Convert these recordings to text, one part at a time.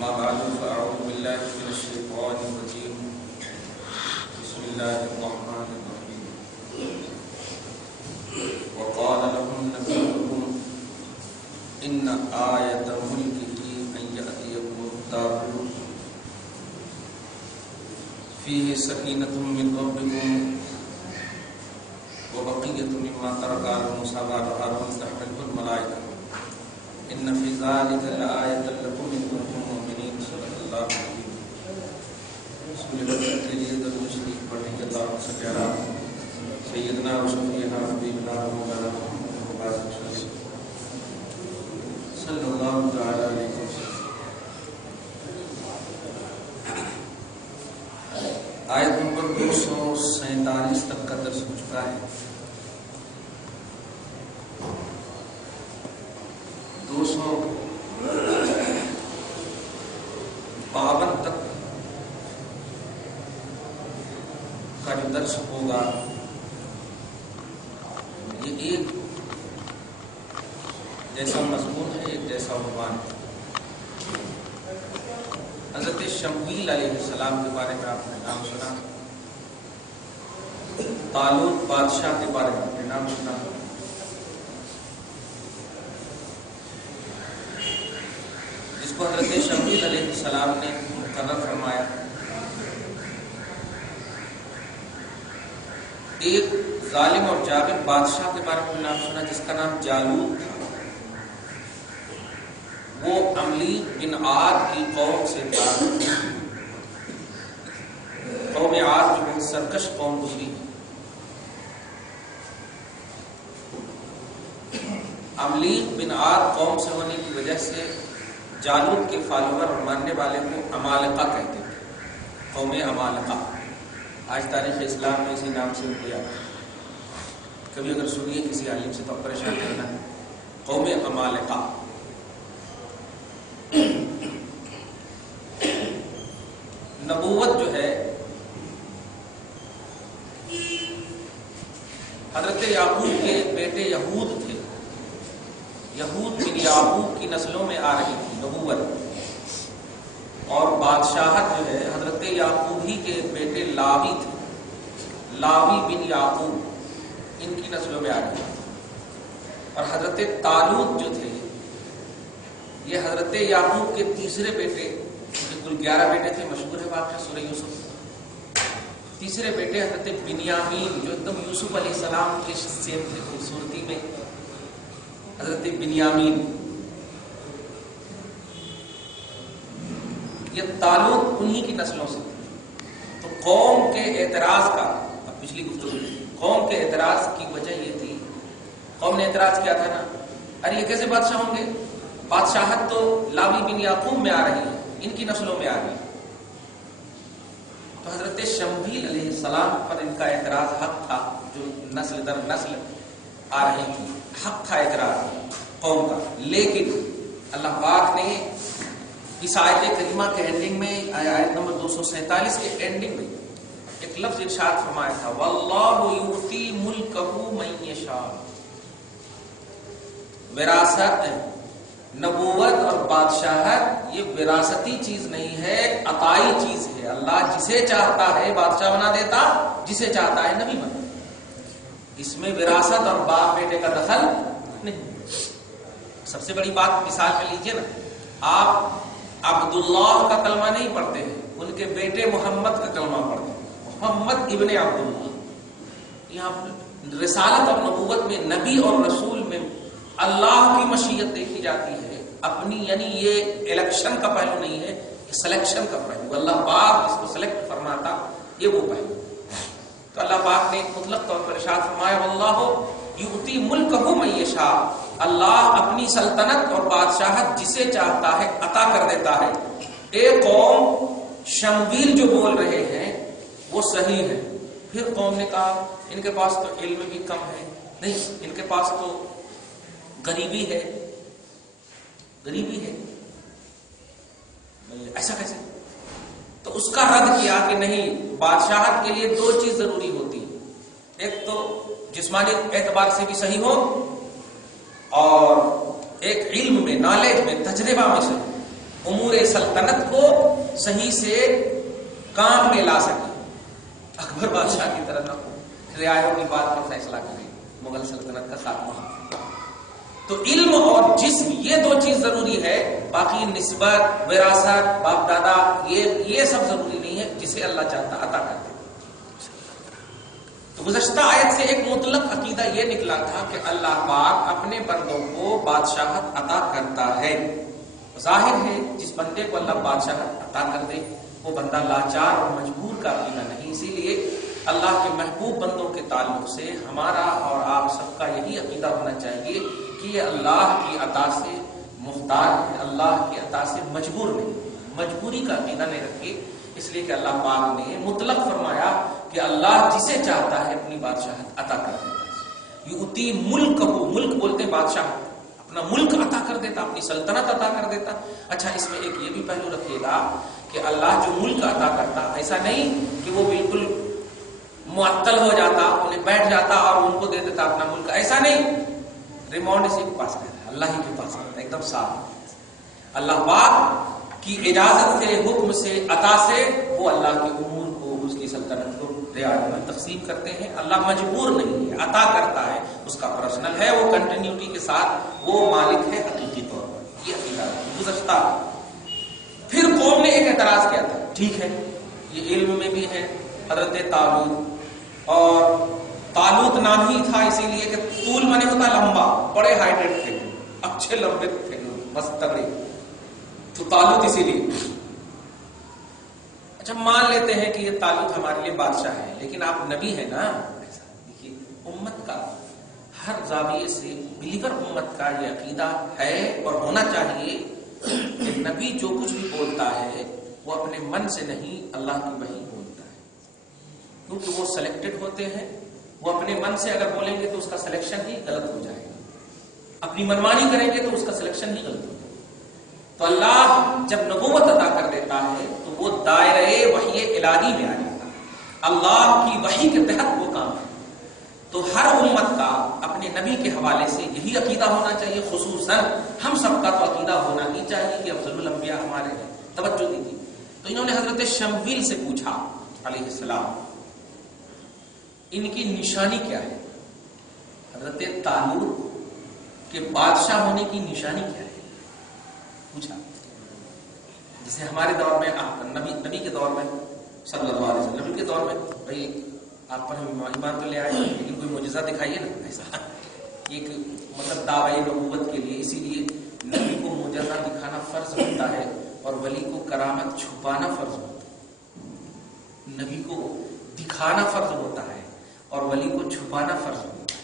أما بعد فأعوذ بالله من الشيطان الرجيم بسم الله الرحمن الرحيم وقال لهم نبيهم إن آية ملكه أن يأتيكم التابوت فيه سكينة من ربكم وبقية مما ترك آل موسى وهارون تحمله الملائكة إن في ذلك لآية لكم إن كنتم مؤمنين صدق الله العظيم بسم الله کے لیے درود شریف پڑھنے کے اللہ سے پیارا سیدنا و شفیعنا حبیبنا مولانا محمد صلی اللہ تعالی علیہ وسلم. آیت نمبر 247 تک کا درس ہو چکا ہے. 252 تک کا جو درس ہوگا یہ ایک جیسا مضمون ہے، ایک جیسا عنوان ہے. حضرت شمویل علیہ السلام کے بارے میں آپ نے نام سنا، طالوت بادشاہ کے بارے میں آپ نے نام سنا. جس کو حضرت شمویل علیہ السلام نے مقرر فرمایا. ایک ظالم اور جابر بادشاہ کے بارے میں نام سنا جس کا نام جالوت تھا. وہ عملی بن عاد کی قوم سے تھا. قوم عاد جو بہت سرکش قوم گزری ہے. عملی بن عاد قوم سے ہونے کی وجہ سے جالوت کے فالوور اور ماننے والے کو عمالقہ کہتے تھے. قوم عمالقہ آج تاریخ اسلام میں اسی نام سے کیا. کبھی اگر سنیے کسی عالم سے تو پریشان کرنا ہے. قوم عمالقہ. نبوت جو ہے حضرت یعقوب کے بیٹے یہود تھے. یہود بن یعقوب کی نسلوں میں آ رہی تھی نبوت. اور بادشاہت جو ہے حضرت یعقوب ہی کے بیٹے لاوی تھے. لاوی بن یعقوب ان کی نسلوں میں آ رہی تھی. اور حضرت طالوت جو تھے یہ حضرت یعقوب کے تیسرے بیٹے، کل 11 بیٹے تھے. مشہور ہے واقعہ سورہ یوسف. تیسرے بیٹے حضرت بنیامین جو ایک دم یوسف علیہ السلام کے سیم تھے خوبصورتی میں. حضرت بنیامین. یہ طالوت انہی کی نسلوں سے تھے. تو قوم کے اعتراض کا، اب پچھلی گفتگو، قوم کے اعتراض کی وجہ یہ تھی، قوم نے اعتراض کیا تھا نا، ارے یہ کیسے بادشاہ ہوں گے؟ بادشاہت تو لاوی بن یعقوب میں آ رہی ہے، ان کی نسلوں میں آ رہی ہے. تو حضرت شمویل علیہ السلام پر ان کا اعتراض حق تھا، جو نسل در نسل آ رہی تھی. حق تھا اعتراض قوم کا. لیکن اللہ پاک نے اس آیت کریمہ کے اینڈنگ میں، آیت نمبر 247 کے اینڈنگ میں ایک لفظ ارشاد فرمایا تھا، واللہ یؤتی ملکہ من یشاء. وراثت، نبوت اور بادشاہت یہ وراثتی چیز نہیں ہے، عطائی چیز ہے. اللہ جسے چاہتا ہے بادشاہ بنا دیتا، جسے چاہتا ہے نبی بنا. اس میں وراثت اور باپ بیٹے کا دخل نہیں. سب سے بڑی بات مثال میں لیجئے نا، آپ عبداللہ کا کلمہ نہیں پڑھتے ہیں، ان کے بیٹے محمد کا کلمہ پڑھتے ہیں، محمد ابن عبداللہ. یہاں رسالت اور نبوت میں، نبی اور رسول میں اللہ کی مشیت دیکھی جاتی ہے اپنی. یعنی یہ الیکشن کا پہلو نہیں ہے، یہ سلیکشن کا پہلو. اللہ پاک اس کو سلیکٹ فرماتا، یہ وہ پہلو. تو اللہ پاک نے مطلق طور پر ارشاد فرمایا، واللہ یؤتی ملکہ من یشاء. اللہ اپنی سلطنت اور بادشاہت جسے چاہتا ہے عطا کر دیتا ہے. ایک قوم شمویل جو بول رہے ہیں وہ صحیح ہے. پھر قوم نے کہا ان کے پاس تو علم بھی کم ہے، نہیں ان کے پاس تو غریبی ہے. غریبی ہے ایسا کیسے؟ تو اس کا رد کیا کہ نہیں، بادشاہت کے لیے 2 چیز ضروری ہوتی ہے. ایک تو جسمانی اعتبار سے بھی صحیح ہو اور ایک علم میں، نالج میں، تجربہ میں صحیح. امور سلطنت کو صحیح سے کام میں لا سکے، اکبر بادشاہ کی طرح نہ ہو، رعایوں کی بات پر فیصلہ کرے، مغل سلطنت کا خاتمہ۔ تو علم اور جسم یہ دو چیز ضروری ہے، باقی نسبت، وراثت، باپ دادا یہ سب ضروری نہیں ہے، جسے اللہ چاہتا عطا کرتا۔ تو گزشتہ آیت سے ایک مطلق عقیدہ یہ نکلا تھا کہ اللہ پاک اپنے بندوں کو بادشاہت عطا کرتا ہے۔ ظاہر ہے جس بندے کو اللہ بادشاہت عطا کر دے وہ بندہ لاچار اور مجبور کا عقیدہ نہیں، اسی لیے اللہ کے محبوب بندوں کے تعلق سے ہمارا اور آپ سب کا یہی عقیدہ ہونا چاہیے کہ یہ اللہ کی عطا سے محتاج ہے، اللہ کی عطا سے مجبور نہیں، مجبوری کا عقیدہ نہیں رکھے، اس لیے کہ اللہ پاک نے مطلق فرمایا کہ اللہ جسے چاہتا ہے اپنی بادشاہت عطا کر دیتا ہے۔ یؤتی ملک کو، ملک بولتے ہیں بادشاہت، اپنا ملک عطا کر دیتا، اپنی سلطنت عطا کر دیتا۔ اچھا اس میں ایک یہ بھی پہلو رکھیے گا کہ اللہ جو ملک عطا کرتا، ایسا نہیں کہ وہ بالکل معطل ہو جاتا، انہیں بیٹھ جاتا اور ان کو دے دیتا اپنا ملک، ایسا نہیں۔ ریمونڈ اسی کے پاس رہتا ہے، اللہ ہی کے پاس رہتا ہے، ایک دم صاف۔ اللہ پاک کی اجازت سے، حکم سے، عطا سے وہ اللہ کے امور کو، اس کی سلطنت کو رعایت میں تقسیم کرتے ہیں۔ اللہ مجبور نہیں ہے، عطا کرتا ہے، اس کا پرسنل ہے، وہ کنٹینیوٹی کے ساتھ وہ مالک ہے حقیقی طور پر۔ یہ عقیدہ گزشتہ۔ پھر قوم نے ایک اعتراض کیا تھا، ٹھیک ہے یہ علم میں بھی ہے، حضرت طالوت، اور طالوت نام ہی تھا اسی لیے کہ طول منے ہوتا لمبا، بڑے ہائٹڈ تھے، اچھے لمبے تھے، مست تگڑے، تو طالوت اسی لیے۔ اچھا مان لیتے ہیں کہ یہ طالوت ہمارے لیے بادشاہ ہے، لیکن آپ نبی ہیں نا۔ ایسا دیکھیے امت کا ہر زاویے سے، بلیور امت کا یہ عقیدہ ہے اور ہونا چاہیے کہ نبی جو کچھ بھی بولتا ہے وہ اپنے من سے نہیں، اللہ کی وحی بولتا ہے، کیونکہ وہ سلیکٹڈ ہوتے ہیں۔ وہ اپنے من سے اگر بولیں گے تو اس کا سلیکشن ہی غلط ہو جائے گا، اپنی منمانی کریں گے تو اس کا سلیکشن ہی غلط ہو جائے گا۔ تو اللہ جب نبوت عطا کر دیتا ہے تو وہ دائرۂ وحی الہی میں آ جاتا ہے، اللہ کی وحی کے تحت وہ کام ہے۔ تو ہر امت کا اپنے نبی کے حوالے سے یہی عقیدہ ہونا چاہیے، خصوصاً ہم سب کا تو عقیدہ ہونا ہی چاہیے کہ افضل الانبیاء ہمارے ہیں۔ توجہ دیجیے، تو انہوں نے حضرت شمویل سے پوچھا علیہ السلام ان کی نشانی کیا ہے، حضرت طالوت کے بادشاہ ہونے کی نشانی کیا ہے پوچھا۔ جسے ہمارے دور میں نبی کے دور میں صلی اللہ علیہ وسلم، نبی کے دور میں بھائی آپ پر ہم ایمان تو لے آئے لیکن کوئی معجزہ دکھائیے نا، ایسا ایک مطلب دعوی نبوت کے لیے، اسی لیے نبی کو معجزہ دکھانا فرض ہوتا ہے اور ولی کو کرامت چھپانا فرض ہوتا ہے۔ نبی کو دکھانا فرض ہوتا ہے اور ولی کو چھپانا فرض ہوتا ہے۔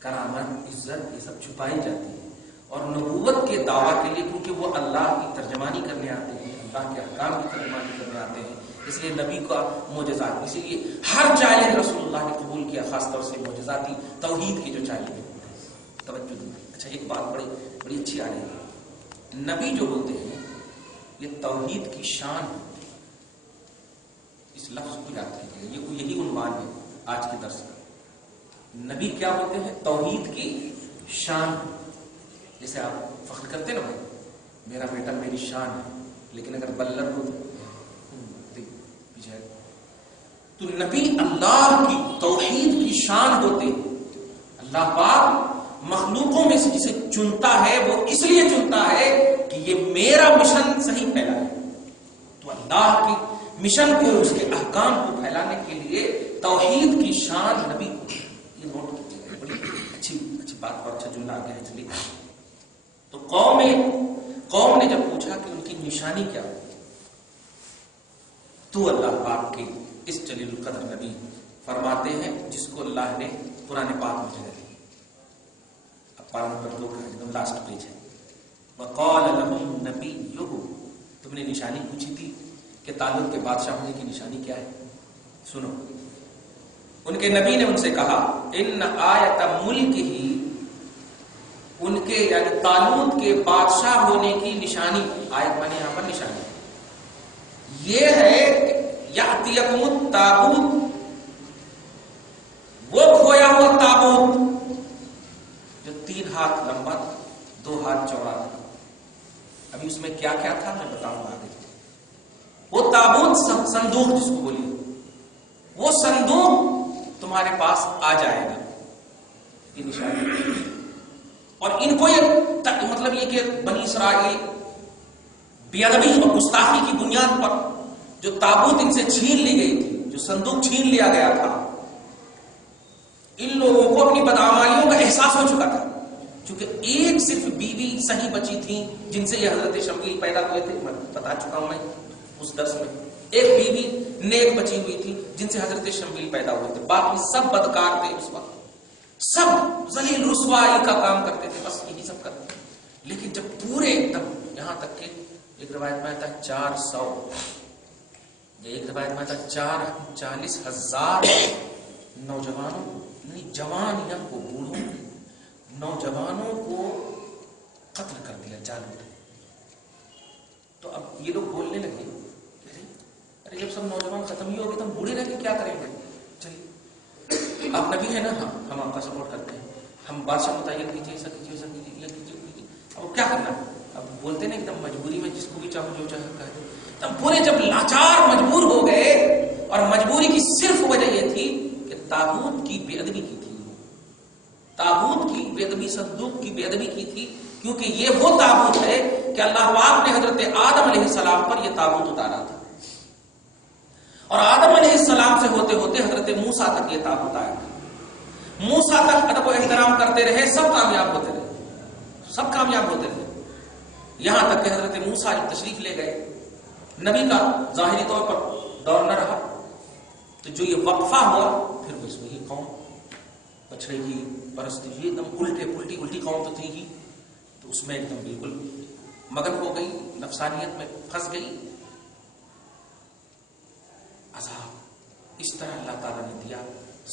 کرامت، عزت یہ سب چھپائی جاتی ہے، اور نبوت کے دعویٰ کے لیے کیونکہ وہ اللہ کی ترجمانی کرنے آتے ہیں، اللہ کے احکام کی ترجمانی کرنے آتے ہیں، اس لیے نبی کا معجزات، اسی لیے ہر چیلنج رسول اللہ نے قبول کیا، خاص طور سے معجزاتی توحید کی جو چیلنج ہوتے ہیں۔ توجہ دیں۔ اچھا ایک بات بڑی اچھی آ رہی ہے، نبی جو ہوتے ہیں یہ توحید کی شان ہے۔ اس لفظ کو یاد رکھیے، یہی عنوان ہے آج کے درس کا۔ نبی کیا ہوتے ہیں؟ توحید کی شان۔ جیسے آپ فخر کرتے نا بھائی میرا بیٹا میری شان ہے، لیکن اگر بلر ہو تو پیچھے، تو نبی اللہ کی توحید کی شان ہوتے ہیں۔ اللہ پاک مخلوقوں میں سے جسے چنتا ہے وہ اس لیے چنتا ہے کہ یہ میرا مشن صحیح پھیلائے، تو اللہ کی مشن کو، اس کے احکام کو پھیلانے کے لیے توحید کی شان نبی کو، یہ نوٹ کیجیے، بڑی اچھی بات اور اچھا جملہ آ گیا ہے۔ چلیے تو قوم نے جب پوچھا کہ ان کی نشانی کیا ہو، تو اللہ پاک کے اس جلیل القدر نبی فرماتے ہیں جس کو اللہ نے قرآن پاک میں جگہ دی۔ اب پارہ نمبر 2 کا ایک دم لاسٹ پیج ہے، وقال لهم نبیہم، تم نے نشانی پوچھی تھی کہ طالوت کے بادشاہ ہونے کی نشانی کیا ہے، سنو۔ ان کے نبی نے ان سے کہا ان آیت ملک ہی، ان کے یعنی طالوت کے بادشاہ ہونے کی نشانی، آیت مانے یہاں پر نشانی، یہ ہے یأتیکم التابوت، وہ کھویا ہوا تابوت جو 3 ہاتھ لمبا 2 ہاتھ چوڑا تھا۔ ابھی اس میں کیا کیا تھا میں بتاؤں گا آگے. وہ تابوت صندوق جس کو بولیے، وہ صندوق تمہارے پاس آ جائے گا، یہ نشانی. اور ان کو یہ مطلب یہ کہ بنی اسرائیل بے ادبی اور گستاخی کی بنیاد پر جو تابوت ان سے چھین لی گئی تھی، جو صندوق چھین لیا گیا تھا، ان لوگوں کو اپنی بدعمالیوں کا احساس ہو چکا تھا. چونکہ ایک صرف بیوی صحیح بچی تھی جن سے یہ حضرت شمویل پیدا ہوئے تھے، میں بتا چکا ہوں میں اس درس میں. ایک بیوی نیک بچی ہوئی تھی جن سے حضرت شمویل پیدا ہوئے تھے، باقی سب بدکار تھے اس وقت، سب ذلیل رسوائی کا کام کرتے تھے، بس یہی سب کرتے تھے. لیکن جب پورے ایک دم یہاں تک کہ ایک روایت میں آتا ہے 400، ایک روایت میں آتا ہے 40,000 نوجوانوں، نہیں جوانیاں کو، بوڑھوں نوجوانوں کو قتل کر دیا جانور. تو اب یہ لوگ بولنے لگے، ارے جب سب نوجوان ختم ہی ہوگے تو ہم بوڑھے رہ کے کیا کریں گے؟ چلیے آپ نبی ہیں نا، ہم آپ کا سپورٹ کرتے ہیں، ہم بادشاہ متعین کیجیے، ایسا کیجیے، ایسا کیجیے، یہ کیجیے، وہ کیجیے. اب کیا کرنا ہے؟ اب بولتے نا ایک دم مجبوری میں جس کو بھی چاہو جو چاہے کہہ دو. تب پورے جب لاچار مجبور ہو گئے، اور مجبوری کی صرف وجہ یہ تھی کہ تابوت کی بے ادبی کی تھی، تابوت کی بے ادبی، صندوق کی بے ادبی کی تھی. کیونکہ یہ وہ تابوت ہے کہ اللہ پاک نے حضرت آدم علیہ السلام پر یہ تابوت اتارا تھا، اور آدم علیہ السلام سے ہوتے ہوتے حضرت موسیٰ تک یہ تابوت آیا تھا. موسیٰ تک ادب و احترام کرتے رہے، سب کامیاب ہوتے رہے، سب کامیاب ہوتے رہے. یہاں تک کہ حضرت موسیٰ جب تشریف لے گئے، نبی کا ظاہری طور پر دور نہ رہا، تو جو یہ وقفہ ہوا پھر بس وہی قوم بچڑے کی پرستی، ایک دم الٹی قوم تو تھی ہی، تو اس میں ایک دم بالکل مگن ہو گئی، نفسانیت میں پھنس گئی. عذاب اس طرح اللہ تعالیٰ نے دیا،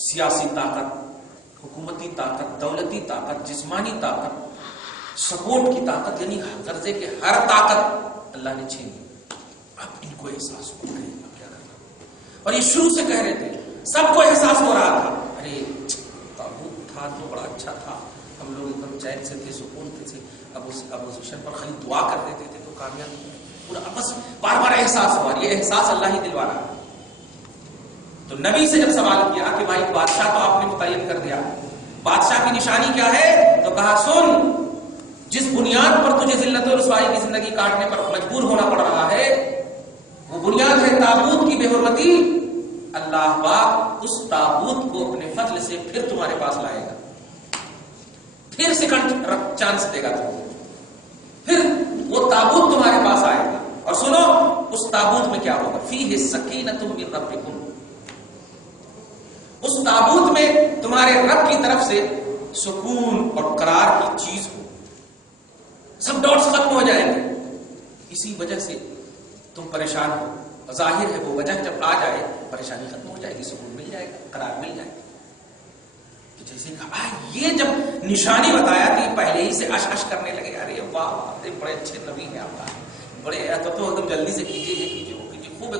سیاسی طاقت، حکومتی طاقت، دولتی طاقت، جسمانی طاقت، سپورٹ کی طاقت، یعنی غرضے کے ہر طاقت اللہ نے چھین لی. اب ان کو احساس ہو گئی اب کیا کرنا. اور یہ شروع سے کہہ رہے تھے، سب کو احساس ہو رہا تھا، ارے تابوت تھا تو بڑا اچھا تھا، ہم لوگ ایک دم چین سے تھے، سکون تھے، اب اس اپوزیشن پر خالی دعا کر دیتے تھے تو کامیاب پورا. بس بار بار احساس ہوا، یہ احساس اللہ ہی دلوا رہا ہے. تو نبی سے جب سوال کیا کہ بھائی بادشاہ تو آپ نے متعین کر دیا، بادشاہ کی نشانی کیا ہے؟ تو کہا سن، جس بنیاد پر تجھے ذلت و رسوائی کی زندگی کاٹنے پر مجبور ہونا پڑ رہا ہے، وہ بنیاد ہے تابوت کی بے حرمتی. اللہ پاک اس تابوت کو اپنے فضل سے پھر تمہارے پاس لائے گا، پھر سیکنڈ چانس دے گا تمہیں، پھر وہ تابوت تمہارے پاس آئے گا. اور سنو اس تابوت میں کیا ہوگا، فیہ سکینۃ من ربکم، اس تابوت میں تمہارے رب کی طرف سے سکون اور قرار کی چیز ہو، سب ڈاؤٹس ختم ہو جائیں گے. اسی وجہ سے تم پریشان ہو، ظاہر ہے وہ وجہ جب آ جائے پریشانی ختم ہو جائے گی، سکون مل جائے گا، قرار مل جائے گا. جیسے کہا یہ جب نشانی بتایا تو پہلے ہی سے اش کرنے لگے، ارے واہ بڑے اچھے نبی ہیں آپ کا، بڑے تو ایک دم جلدی سے کیجیے، یہ کیجیے، وہ کیجیے، خوب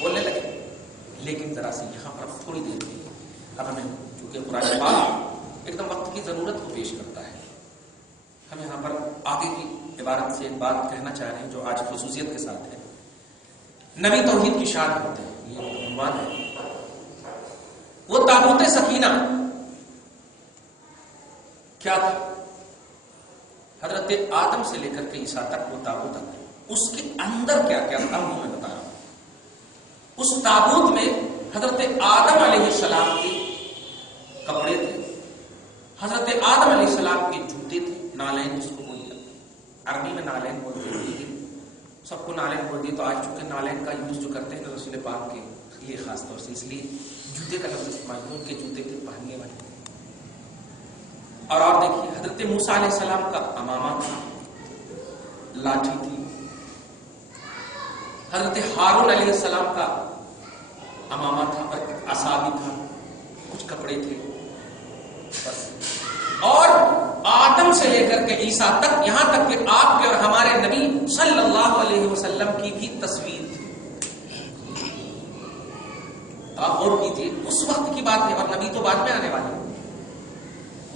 بولنے لگے. لیکن ذرا سی یہاں پر اب تھوڑی دیر میں اب ہمیں چونکہ قرآن پاک ایک دم وقت کی ضرورت کو پیش کرتا ہے، ہم یہاں پر آگے کی عبارت سے ایک بات کہنا چاہ رہے ہیں جو آج خصوصیت کے ساتھ ہے. نبی توحید کی شان ہوتے ہیں، یہ عنوان ہے. وہ تابوت سکینہ کیا تھا؟ حضرت آدم سے لے کر کے عیسیٰ تک وہ تابوت تھا. اس کے اندر کیا کیا تھا وہ میں بتا رہا ہوں. اس تابوت میں حضرت آدم علیہ السلام کے کپڑے تھے، حضرت آدم علیہ السلام کے جوتے تھے، نالین جس کو بولتے ہیں، عربی میں نالین بولتے ہیں، سب کو نالین بول دیے. تو آج چونکہ نالین کا یوز جو کرتے ہیں رسول پاک کے لیے خاص طور سے، اس لیے جوتے کا لفظ استعمال کیا، ان کے جوتے تھے پہننے والے. اور دیکھیے حضرت موسیٰ علیہ السلام کا امامہ تھا، لاٹھی تھی. حضرت ہارون علیہ السلام کا امامہ تھا اور عصا بھی تھا، کچھ کپڑے تھے بس. اور آدم سے لے کر کے عیسیٰ تک، یہاں تک کہ آپ کے اور ہمارے نبی صلی اللہ علیہ وسلم کی بھی تصویر تھی. آپ غور کیجیے، اس وقت کی بات ہے، اور نبی تو بعد میں آنے والے.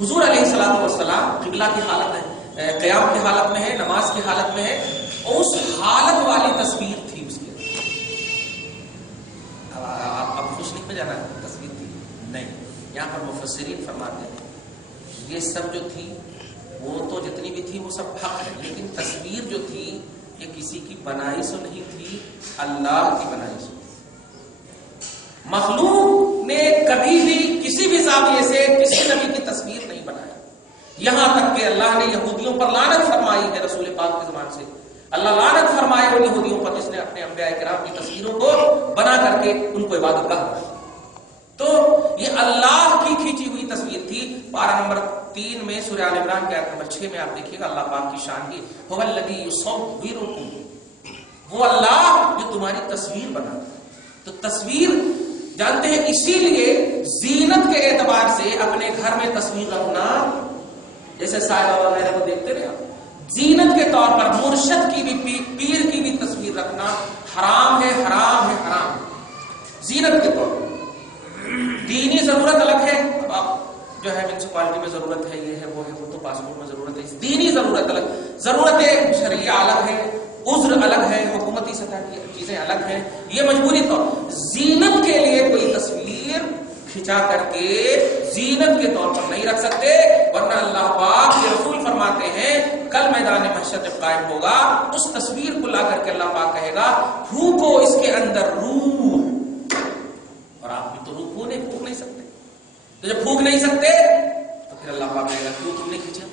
حضور علیہ السلام والسلام قبلہ کی حالت ہے، قیام کی حالت میں ہے، نماز کی حالت میں ہے، اور اس حالت والی تصویر تھی اس کے اندر. اب خوش نہیں ہو جانا تصویر تھی نہیں. یہاں پر مفسرین فرماتے ہیں یہ سب جو تھی وہ تو جتنی بھی تھی وہ سب حق ہے، لیکن تصویر جو تھی یہ کسی کی بنائی سو نہیں تھی، اللہ کی بنائی سو. مخلوق نے کبھی بھی کسی بھی زاویے سے کسی نبی کی تصویر نہیں بنایا، یہاں تک کہ اللہ نے یہودیوں پر لعنت فرمائی ہے رسول پاک کی زبان سے. اللہ لعنت فرمائے ان یہودیوں پر جس نے اپنے انبیاء کرام کی تصویروں کو بنا کر کے ان کو عبادت گاہ بنایا. تو یہ اللہ کی کھینچی ہوئی تصویر تھی. پارہ نمبر 3 میں سورہ آل عمران کی آیت نمبر 6 میں آپ دیکھیے گا اللہ پاک کی شان کی هو الذی یصورکم، وہ اللہ جو تمہاری تصویر بناتا ہے. تو تصویر جانتے ہیں اسی لیے زینت کے اعتبار سے اپنے گھر میں تصویر رکھنا، جیسے صاحبہ وغیرہ کو دیکھتے رہے آپ، زینت کے طور پر مرشد کی بھی پیر کی بھی تصویر رکھنا حرام ہے، حرام ہے، حرام ہے. زینت کے طور پر دینی ضرورت الگ ہے. اب آپ جو ہے میونسپلٹی میں ضرورت ہے، یہ ہے وہ ہے، وہ تو پاسپورٹ میں ضرورت ہے. دینی ضرورت الگ، ضرورت شرعیہ الگ ہے، عذر الگ ہے، حکومتی سطح کی چیزیں الگ ہیں. یہ مجبوری طور زینت کے لیے کوئی تصویر کھچا کر کے زینت کے طور پر نہیں رکھ سکتے، ورنہ اللہ پاک کے رسول فرماتے ہیں کل میدان محشر جب قائم ہوگا اس تصویر کو لا کر کے اللہ پاک کہے گا پھونکو اس کے اندر روح، اور آپ بھی تو روح پھونک نہیں سکتے. تو جب پھونک نہیں سکتے تو پھر اللہ پاک کہے گا کیوں تم نے کھینچا؟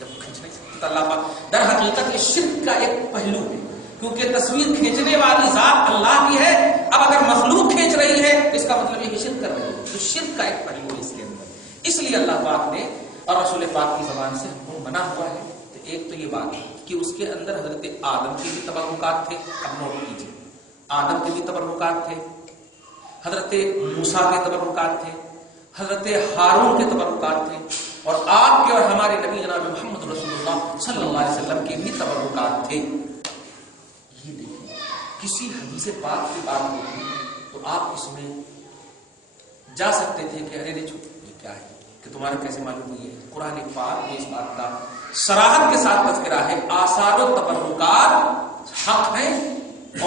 جب کھینچ نہیں سکتے تو اللہ پاک در حقیقت یہ شرک کا ایک پہلو ہے، کیونکہ تصویر کھینچنے والی ذات اللہ کی ہے. اب اگر مخلوق کھینچ رہی ہے اس کا مطلب یہ شرک کر رہی ہے. تو شرک کا ایک پہلو ہے اس کے اندر. اس لیے اللہ پاک نے اور رسول پاک کی زبان سے ہم کو منع ہوا ہے. تو ایک تو یہ بات ہے کہ اس کے اندر حضرت آدم کے بھی تبرکات تھے. اب نوٹ کیجیے، آدم کے بھی تبرکات تھے، حضرت موسیٰ کے تبرکات تھے، حضرت ہارون کے تبرکات تھے، اور آپ کے اور ہمارے نبی جناب محمد رسول اللہ صلی اللہ علیہ وسلم کے بھی تبرکات تھے. یہ دیکھیں کسی حدیث پاک کی بات ہوتی تو آپ اس میں جا سکتے تھے کہ ارے دیکھو یہ کیا ہے کہ تمہارا کیسے معلوم ہوئی ہے. قرآن پاک میں اس بات کا صراحت کے ساتھ تذکرہ ہے آثار و تبرکات حق ہیں،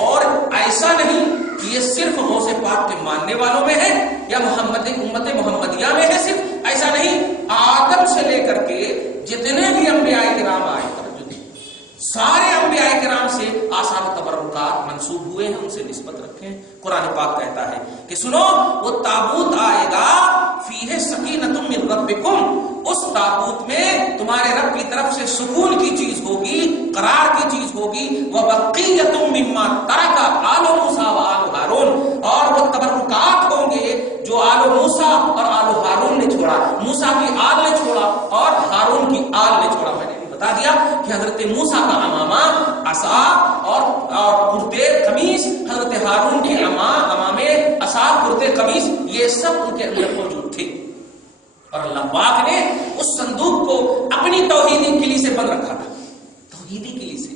اور ایسا نہیں کہ یہ صرف غوث پاک کے ماننے والوں میں ہے یا امت محمدیہ میں ہے. صرف ایسا نہیں، آدم سے لے کر کے جتنے بھی انبیاء کرام آئے سارے انبیاء کرام سے آثار و تبرکات منسوب ہوئے ہیں، ان سے نسبت رکھیں. قرآن پاک کہتا ہے کہ سنو وہ تابوت آئے گا فیہ سکینۃ من ربکم، اس تابوت میں تمہارے رب کی طرف سے سکون کی چیز ہوگی، قرار کی چیز ہوگی. وبقیۃ مما ترک آل موسیٰ و آل ہارون، اور وہ تبرکات ہوں گے جو آل موسیٰ اور آل ہارون نے چھوڑا. موسیٰ کی آل نے چھوڑا اور ہارون کی آل نے چھوڑا. میں نے بتا دیا کہ حضرت موسیٰ کا امامہ عصا اور کرتے قمیص، حضرت ہارون کے امامے عصا کرتے قمیص، یہ سب ان کے اندر موجود تھے. اور اللہ پاک نے اس صندوق کو اپنی توحیدی کلی سے بند رکھا تھا، توحیدی کلی سے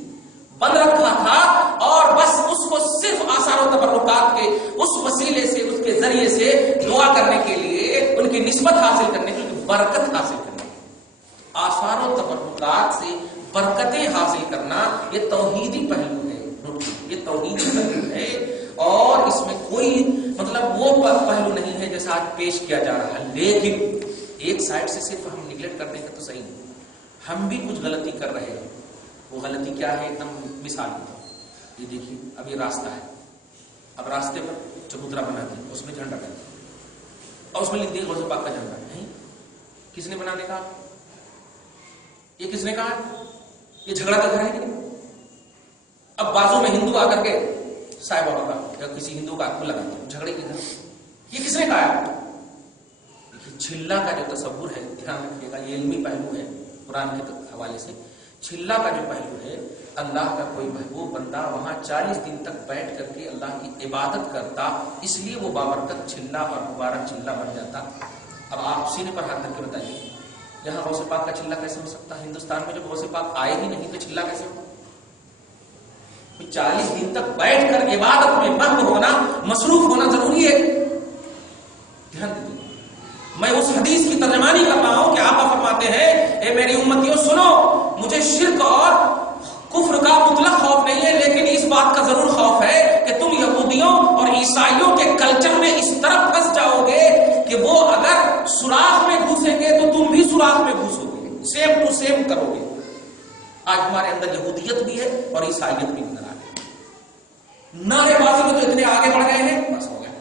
بند رکھا تھا، اور بس اس کو صرف آثار و تبرکات کے اس وسیلے سے، اس کے ذریعے سے دعا کرنے کے لیے، ان کی نسبت حاصل کرنے کی، برکت حاصل کرنے. آثار و تبرکات سے برکتیں حاصل کرنا یہ توحیدی پہلو ہے، یہ توحیدی پہلو ہے، اور اس میں کوئی مطلب وہ پہلو نہیں ہے جیسا آج پیش کیا جا رہا ہے. لیکن ایک سائڈ سے صرف ہم نگلیکٹ کر دیں گے تو صحیح نہیں، ہم بھی کچھ غلطی کر رہے ہیں. وہ غلطی کیا ہے؟ ایک دم مثال یہ دیکھیے، اب یہ راستہ ہے، اب راستے پر چبوترا بنا دیا، اس میں جھنڈا ڈال دیا اور اس میں لکھ دیا غوث پاک کا جھنڈا. نہیں، کس نے بنانے کا؟ یہ کس نے کہا؟ یہ جھگڑا کا گھر ہے کہ نہیں؟ اب بازو میں ہندو آ کر کے سائے بابا کا یا کسی ہندو کا لگا دیا جھگڑے کے گھر. یہ کس نے کہا؟ چھلا کا جو تصور ہے، دھیان رکھیے گا، یہ علمی پہلو ہے قرآن کے حوالے سے. چھلا کا جو پہلو ہے، اللہ کا کوئی محبوب بندہ وہاں 40 دن تک بیٹھ کر کے اللہ کی عبادت کرتا، اس لیے وہ بابرکت چھلا اور مبارک چھلا بن جاتا. اب آپ سینے پر ہاتھ رکھ کے بتائیے یہاں غوث پاک کا چھلا کیسے ہو سکتا ہے؟ ہندوستان میں جب غوث پاک آئے ہی نہیں تو چھلا کیسے ہوگا؟ 40 دن تک بیٹھ کر عبادت میں مغرور ہونا، مصروف ہونا ضروری ہے. دھیان دیجیے، میں اس حدیث کی ترجمانی کر رہا ہوں کہ آقا فرماتے ہیں اے میری امتیوں سنو، مجھے شرک اور کفر کا مطلق خوف نہیں آج ہمارے اندر یہودیت بھی ہے اور عیسائیت بھی نظر آ رہی ہے. نعرے بازی میں تو اتنے آگے بڑھ گئے ہیں بس ہو گئے,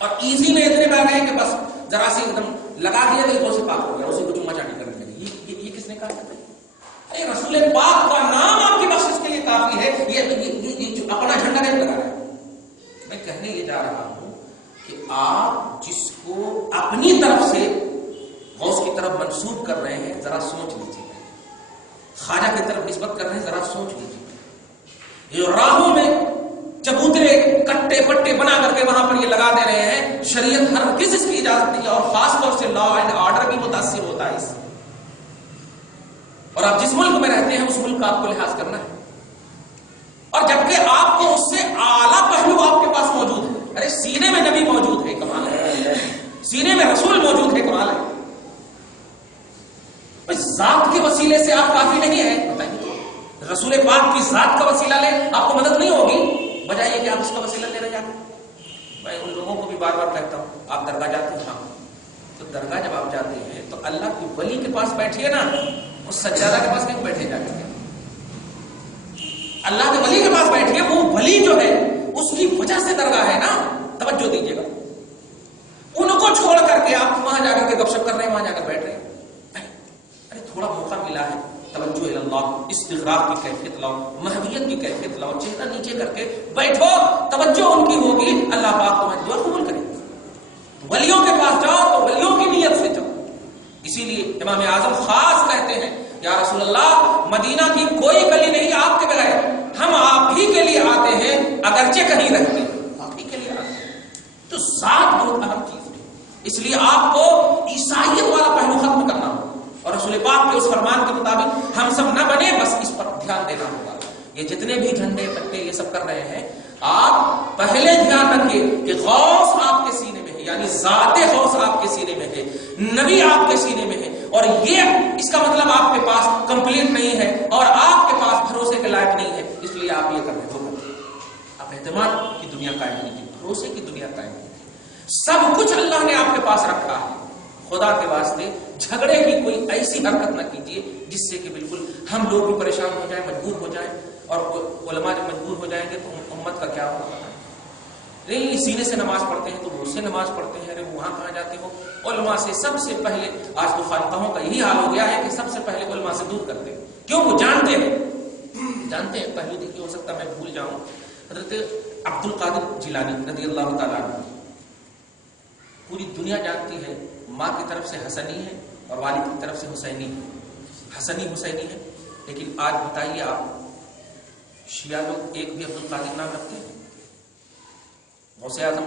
اور ایزی میں اتنے بڑھ گئے کہ بس ذرا سی ایک دم لگا دیا تو سے پاک ہو گیا, اسی کو چما چاٹی کرنے لگی. یہ کس نے کہا کرتے ہیں؟ رسول پاک کا نام آپ کی بخشش کے لیے کافی ہے. یہ اپنا جھنڈا نہیں لگا رہا ہے. میں کہنے یہ جا رہا ہوں کہ آپ جس کو اپنی طرف سے غوث کی طرف منسوب کر رہے ہیں ذرا سوچ لیجیے, خواجہ کی طرف نسبت کر رہے ہیں ذرا سوچ لیجیے. یہ راہوں میں چبوترے کٹے پٹے بنا کر کے وہاں پر یہ لگا دے رہے ہیں, شریعت ہر کس اس کی اجازت نہیں ہے, اور خاص طور سے لا اینڈ آرڈر بھی متاثر ہوتا ہے اس سے. اور آپ جس ملک میں رہتے ہیں اس ملک کا آپ کو لحاظ کرنا ہے, اور جبکہ آپ کو اس سے اعلیٰ پہلو آپ کے پاس موجود ہے. ارے سینے میں نبی موجود ہے, کمال ہے. سینے میں رسول موجود ہے, کمال ہے. ذات کے وسیلے سے آپ کافی نہیں ہیں, بتائیے تو رسول پاک کی ذات کا وسیلہ لیں آپ کو مدد نہیں ہوگی, بجائے کہ آپ اس کا وسیلہ لے رہے جاتے. میں ان لوگوں کو بھی بار بار کہتا ہوں, آپ درگاہ جاتے ہیں, ہاں تو درگاہ جب آپ جاتے ہیں تو اللہ کی ولی کے پاس بیٹھیے نا, اس سجادہ کے پاس نہیں بیٹھے جا کے, اللہ کے ولی کے پاس بیٹھیے. وہ ولی جو ہے اس کی وجہ سے درگاہ ہے نا, توجہ دیجیے گا. ان کو چھوڑ کر کے آپ وہاں جا کر کے گپ شپ کر رہے ہیں, وہاں جا کر بیٹھ رہے ہیں. ارے تھوڑا موقع ملا ہے, توجہ اللہ, استغراق کی کیفیت لاؤ, محویت کی کیفیت لاؤ, چہرہ نیچے کر کے بیٹھو, توجہ ان کی ہوگی, اللہ پاک تمہاری دعا قبول کرے. ولیوں کے پاس جاؤ تو ولیوں کی نیت سے جاؤ. اسی لیے امام اعظم خاص کہتے ہیں, یا رسول اللہ مدینہ کی کوئی گلی نہیں آپ کے بغیر, ہم آپ ہی کے لیے آتے ہیں, اگرچہ کہیں رہتے ہیں آپ ہی کے لیے آتے ہیں. تو ذات بہت اہم چیز ہے, اس لیے آپ کو عیسائیت والا پہلو ختم کرنا ہوگا, اور رسول پاک کے اس فرمان کے مطابق ہم سب نہ بنے, بس اس پر دھیان دینا ہوگا. یہ جتنے بھی جھنڈے کٹے یہ سب کر رہے ہیں, آپ پہلے دھیان رکھیے کہ غوث آپ کے سینے میں ہے, یعنی ذات غوث آپ کے سینے میں ہے, نبی آپ کے سینے میں ہے, اور یہ اس کا مطلب آپ کے پاس کمپلیٹ نہیں ہے اور آپ کے پاس بھروسے کے لائق نہیں ہے, اس لیے آپ یہ کر رہے ہو. آپ اعتماد کی دنیا قائم نہیں کی, بھروسے کی دنیا قائم نہیں کی. سب کچھ اللہ نے آپ کے پاس رکھا ہے. خدا کے واسطے جھگڑے کی کوئی ایسی حرکت نہ کیجیے جس سے کہ بالکل ہم لوگ بھی پریشان ہو جائیں, مجبور ہو جائیں, اور علماء جب مجبور ہو جائیں گے تو امت کا کیا ہوگا. نہیں سینے سے نماز پڑھتے ہیں تو وہ سے نماز پڑھتے ہیں, ارے وہاں کہاں جاتے ہو. علماء سے سب سے پہلے, آج تو خانقاہوں کا یہی حال ہو گیا ہے کہ سب سے پہلے علماء سے دور کرتے ہیں. کیوں؟ وہ جانتے ہیں پہلو دیکھیے, ہو سکتا میں بھول جاؤں, حضرت عبد القادر جیلانی رضی اللہ تعالیٰ عنہ, پوری دنیا جانتی ہے ماں کی طرف سے حسنی ہے اور والد کی طرف سے حسینی ہے, حسنی حسینی ہے. لیکن آج بتائیے آپ شیعہ لوگ ایک بھی عبد القادر نام رکھتے ہیں؟ غوث اعظم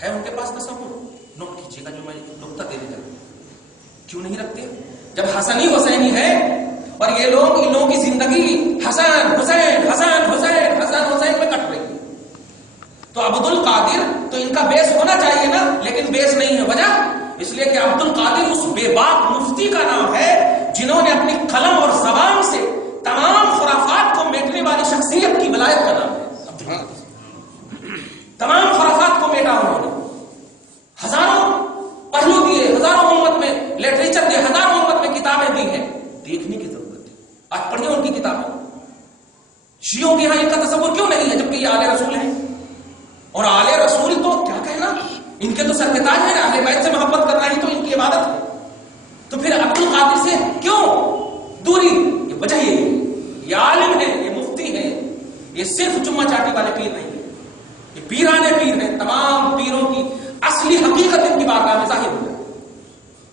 ہے ان کے پاس تصور؟ نوٹ کیجیے گا جو میں نقطہ دینے جا رہا ہوں, کیوں نہیں رکھتے؟ جب حسنی حسینی ہے اور یہ لوگ, ان لوگوں کی زندگی حسن حسین حسن حسین حسن حسین میں کٹ رہی ہے, تو عبد القادر تو ان کا بیس ہونا چاہیے نا, لیکن بیس نہیں ہے. وجہ اس لیے کہ عبد القادر اس بے باک مفتی کا نام ہے جنہوں نے اپنی قلم اور زبان سے تمام خرافات کو میٹنے والی شخصیت کی ولایت کا نام ہے. تمام خرافات کو میٹا انہوں نے, ہزاروں پہلو دیے, ہزاروں امت میں لٹریچر دیے, ہزاروں امت میں کتابیں دی ہیں. دیکھنے کی ضرورت ہے, آج پڑھیے ان کی کتابیں. شیعوں کے یہاں ان کا تصور کیوں نہیں ہے جبکہ یہ آل رسول ہیں؟ اور آل رسول تو کیا کہنا, ان کے تو سر کے تاج ہے, اہل بیت سے محبت کرنا ہی تو ان کی عبادت ہے. تو پھر عبد القادر سے کیوں دوری؟ یہ وجہ یہ عالم ہے, یہ مفتی ہے, یہ صرف چما چاٹی والے پیر نہیں ہے, یہ پیرانے پیر ہیں. تمام پیروں کی اصلی حقیقت ان کی بارگاہ میں ظاہر ہو جائے.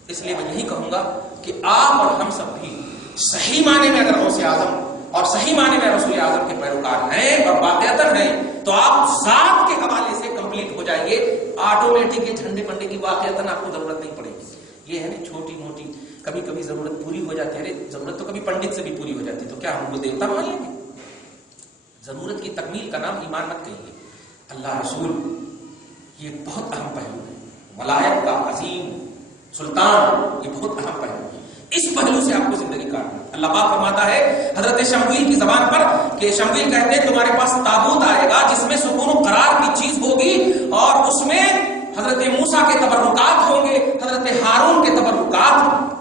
اس لیے میں یہی کہوں گا کہ آپ اور ہم سب بھی صحیح معنی میں اگر غوث اعظم اور صحیح معنی میں رسول اعظم کے پیروکار ہیں اور واقعتاً ہیں, تو آپ ذات کے حوالے سے کمپلیٹ ہو جائیے. آٹومیٹک یہ جھنڈے پنڈے کی واقعتاً آپ کو ضرورت نہیں پڑے گی. یہ ہے نا چھوٹی موٹی کبھی کبھی ضرورت پوری ہو جاتی ہے. ضرورت تو کبھی پنڈت سے بھی پوری ہو جاتی ہے, تو کیا ہم کو دیوتا مان لیں گے؟ ضرورت کی تکمیل کا نام ایمان مت کہیے. اللہ رسول یہ بہت اہم پہلو ہے. ولایت کا عظیم سلطان یہ بہت اہم پہلو ہے. اس پہلو سے آپ کو زندگی کاٹنا. اللہ پاک فرماتا ہے حضرت شمویل کی زبان پر کہ شمویل کہتے ہیں تمہارے پاس تابوت آئے گا جس میں سکون و قرار کی چیز ہوگی, اور اس میں حضرت موسیٰ کے تبرکات ہوں گے, حضرت ہارون کے تبرکات ہوں گے.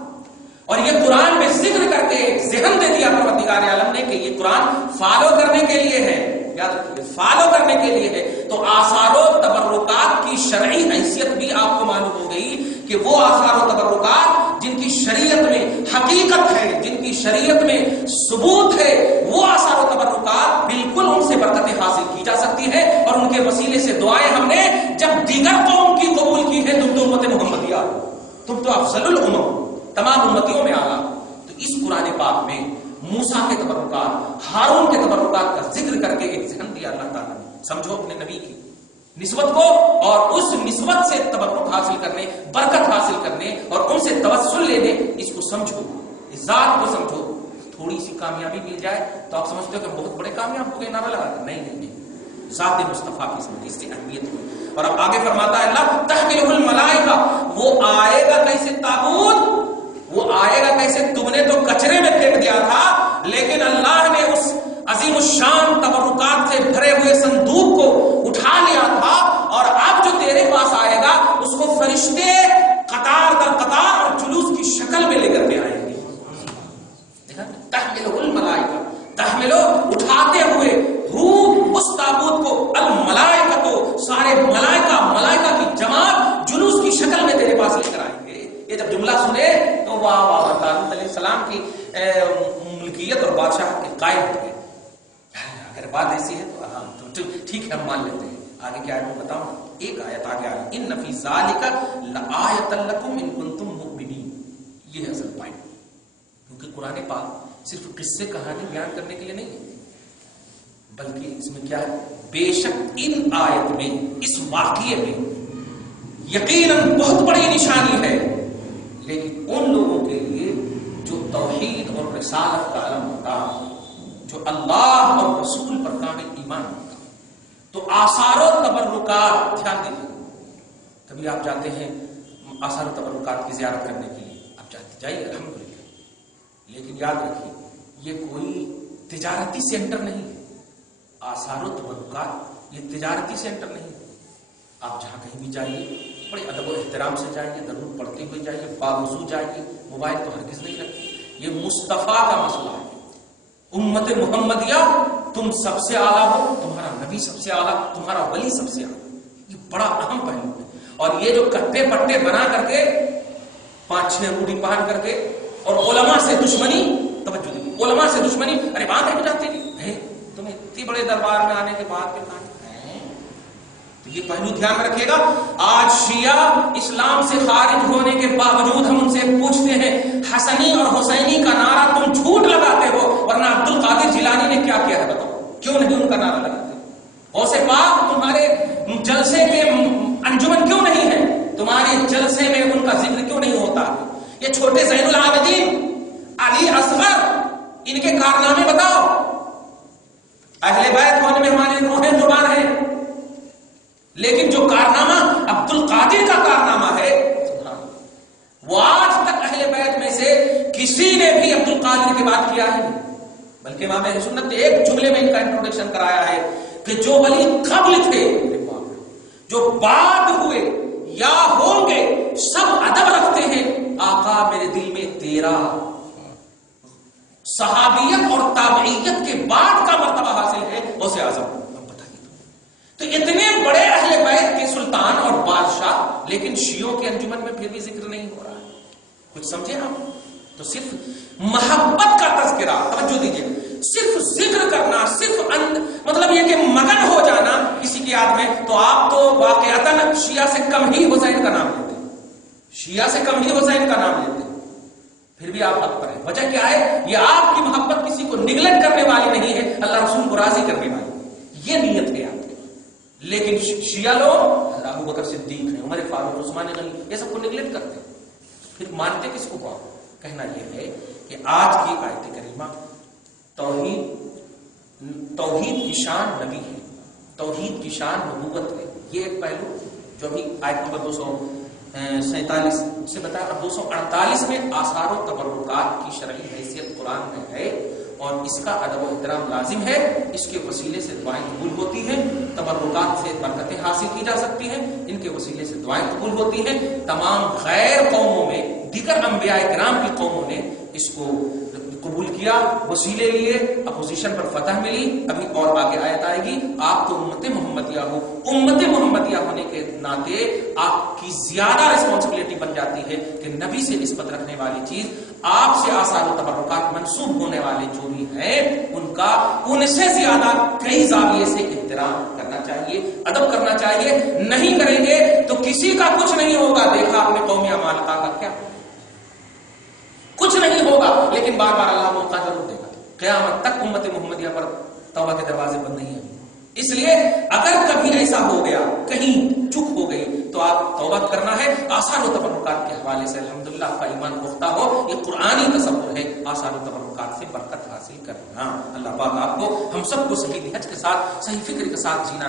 اور یہ قرآن میں ذکر کر کے ذہن دے دیا پروردگار عالم نے کہ یہ قرآن فالو کرنے کے لیے ہے، یاد رکھیے فالو کرنے کے لیے ہے. تو آثار و تبرکات کی شرعی حیثیت بھی آپ کو معلوم ہو گئی کہ وہ آثار و تبرکات جن کی شریعت میں حقیقت ہے، جن کی شریعت میں ثبوت ہے، وہ آثار و تبرکات بالکل ان سے برکتیں حاصل کی جا سکتی ہے، اور ان کے وسیلے سے دعائیں ہم نے جب دیگر قوم کی قبول کی ہے. تم تو امت محمدیہ، تم تو افضل الامم، تمام امتیوں میں آگا. تو اس قرآن پاک میں موسیٰ کے تبرکات، ہارون کے تبرکات کا ذکر کر کے ایک ذہن دیا اللہ تعالیٰ نے. سمجھو اپنے نبی کی نسبت کو، اور اس نسبت سے تبرک حاصل کرنے، برکت حاصل کرنے اور ان سے توسل لینے، اس کو سمجھو، اس ذات کو سمجھو. تھوڑی سی کامیابی مل جائے تو آپ سمجھتے ہو کہ بہت بڑے کامیاب ہو گئے نعرہ لگا کر. نہیں، ذات مصطفیٰ کی سمجھ، اس سے اہمیت ہوئی. اور اب آگے فرماتا ہے اللہ تحملہ الملائکہ، وہ آئے گا کیسے تابوت، وہ آئے گا کیسے؟ تم نے تو کچرے میں پھینک دیا تھا، لیکن اللہ نے اس عظیم الشان تبرکات سے بھرے ہوئے صندوق کو اٹھا لیا تھا، اور اب جو تیرے پاس آئے گا اس کو فرشتے قطار در قطار اور جلوس کی شکل میں لے کر کے آئیں گے. تحملہ الملائکہ، تحملو اٹھاتے ہوئے، اس تابوت کو، الملائکہ تو سارے ملائکہ کی جماعت جلوس کی شکل میں تیرے پاس لے کر آئیں گے. یہ جب جملہ سنے تو واہ واہ، داؤد علیہ السلام کی ملکیت اور بادشاہت کے قائم ہو گئے. اگر بات ایسی ہے تو ٹھیک ہے، ہم مان لیتے ہیں. آگے کیا ہے میں بتاؤں، ایک آیت آگے آئی، ان فی ذالک لآیۃ لکم ان کنتم مؤمنین. یہ ہے اصل پوائنٹ، کیونکہ قرآن پاک صرف قصے کہانی بیان کرنے کے لیے نہیں ہے، بلکہ اس میں کیا ہے، بے شک ان آیت میں، اس واقعے میں یقیناً بہت بڑی نشانی ہے، لیکن ان لوگوں کے لیے جو توحید اور رسالت کا علم ہوتا، جو اللہ اور رسول پر کامل ایمان ہوتا. تو آثار و تبرکات، دھیان دیجیے، کبھی آپ جاتے ہیں آثار و تبرکات کی زیارت کرنے کے لیے، آپ جائیے الحمدللہ، لیکن یاد رکھیے یہ کوئی تجارتی سینٹر نہیں ہے. آثار و تبرکات یہ تجارتی سینٹر نہیں ہے. آپ جہاں کہیں بھی جائیے بڑے ادب و احترام سے جائیے، درود پڑھتے ہوئے جائیے، باوضو جائیے، موبائل تو ہرگز نہیں رکھیے. یہ مصطفیٰ کا مسئلہ ہے. امت محمدیہ، تم سب سے اعلیٰ ہو، تمہارا نبی سب سے اعلیٰ، تمہارا ولی سب سے اعلیٰ. یہ بڑا اہم پہلو ہے. اور یہ جو کٹے پٹے بنا کر کے 5-6 روڑی پہن کر کے اور علماء سے دشمنی، توجہ دیجیے، علماء سے دشمنی، ارے بات ہے جاتے نہیں تمہیں اتنی بڑے دربار میں آنے کے بعد کے کہانی. تو یہ پہلو دھیان رکھیے گا. آج شیعہ اسلام سے خارج ہونے کے باوجود ہم ان سے پوچھتے ہیں حسنی اور حسینی کا نعرہ تم جھوٹ لگاتے ہو، ورنہ عبد القادر جیلانی نے کیا کیا ہے بتاؤ، کیوں نہیں ان کا نعرہ لگاتے؟ غوث پاک تمہارے جلسے کے انجمن کیوں نہیں ہے؟ تمہارے جلسے میں ان کا ذکر کیوں نہیں ہوتا؟ یہ چھوٹے زین العابدین، علی اصغر، ان کے کارنامے بتاؤ. اہل بیت ہونے میں ہماری روحیں زبان ہیں، لیکن جو کارنامہ عبد القادر کا کارنامہ ہے، وہ آج تک اہل بیت میں سے کسی نے بھی عبد القادر کی بات کیا ہے. بلکہ امام اہل سنت نے ایک جملے میں ان کا انٹروڈکشن کرایا ہے کہ جو ولی قبل تھے، جو بعد ہوئے یا ہوں گے، سب ادب رکھتے ہیں. آقا میرے دل میں تیرا، صحابیت اور تابعیت کے بعد کا مرتبہ حاصل ہے غوث اعظم. تو اتنے بڑے اہل بیت کے سلطان اور بادشاہ، لیکن شیعوں کے انجمن میں پھر بھی ذکر نہیں ہو رہا ہے. کچھ سمجھے آپ؟ تو صرف محبت کا تذکرہ، توجہ دیجیے، صرف ذکر کرنا، صرف مطلب یہ کہ مگن ہو جانا کسی کی یاد میں، تو آپ تو واقعتاً شیعہ سے کم ہی حسین کا نام لیتے ہیں، شیعہ سے کم ہی حسین کا نام لیتے ہیں. پھر بھی آپ حق پر ہیں. وجہ کیا ہے؟ یہ آپ کی محبت کسی کو نگلیکٹ کرنے والی نہیں ہے، اللہ رسول کو راضی کرنے والی، یہ نیت ہے آپ کی. لیکن شیعہ لوگ ابو بکر صدیق ہیں، عمر فاروق، عثمان غنی، یہ سب کو نگلیکٹ کرتے ہیں. پھر مانتے کس کو؟ کہنا یہ ہے کہ آج کی آیت کریمہ توحید کی شان نبی ہے، توحید کی شان نبوت ہے. یہ ایک پہلو جو ابھی آیت نمبر 247 سے بتایا. اب 248 میں آثار و تبرکات کی شرعی حیثیت قرآن میں ہے، اور اس کا ادب و احترام لازم ہے. اس کے وسیلے سے دعائیں قبول ہوتی ہیں، تبرکات سے برکتیں حاصل کی جا سکتی ہیں، ان کے وسیلے سے دعائیں قبول ہوتی ہیں. تمام غیر قوموں میں دیگر انبیاء کرام کی قوموں نے اس کو قبول کیا، وسیلے لیے، اپوزیشن پر فتح ملی. ابھی اور آگے آیت آئے گی. آپ تو امت محمدیہ ہو، امت محمدیہ ہونے کے ناطے آپ کی زیادہ ریسپانسبلٹی بن جاتی ہے کہ نبی سے نسبت رکھنے والی چیز، آپ سے آثار و تبرکات منسوب ہونے والے جو بھی ہیں ان سے زیادہ کئی زاویے سے احترام کرنا چاہیے، ادب کرنا چاہیے. نہیں کریں گے تو کسی کا کچھ نہیں ہوگا. دیکھا آپ نے قوم عمالقہ کا کیا، کچھ نہیں ہوگا، لیکن بار بار اللہ موقع ضرور دے گا. قیامت تک امت محمدیہ پر توبہ کے دروازے بند نہیں ہیں. اس لیے اگر کبھی ایسا ہو گیا، کہیں چک ہو گئی، تو آپ توبہ کرنا ہے. آثار و تبرکات کے حوالے سے الحمدللہ آپ کا ایمان پختہ ہو. یہ قرآنی تصور ہے آثار و تبرکات سے برکت حاصل کرنا. اللہ پاک آپ کو ہم سب کو صحیح حج کے ساتھ، صحیح فکر کے ساتھ جینا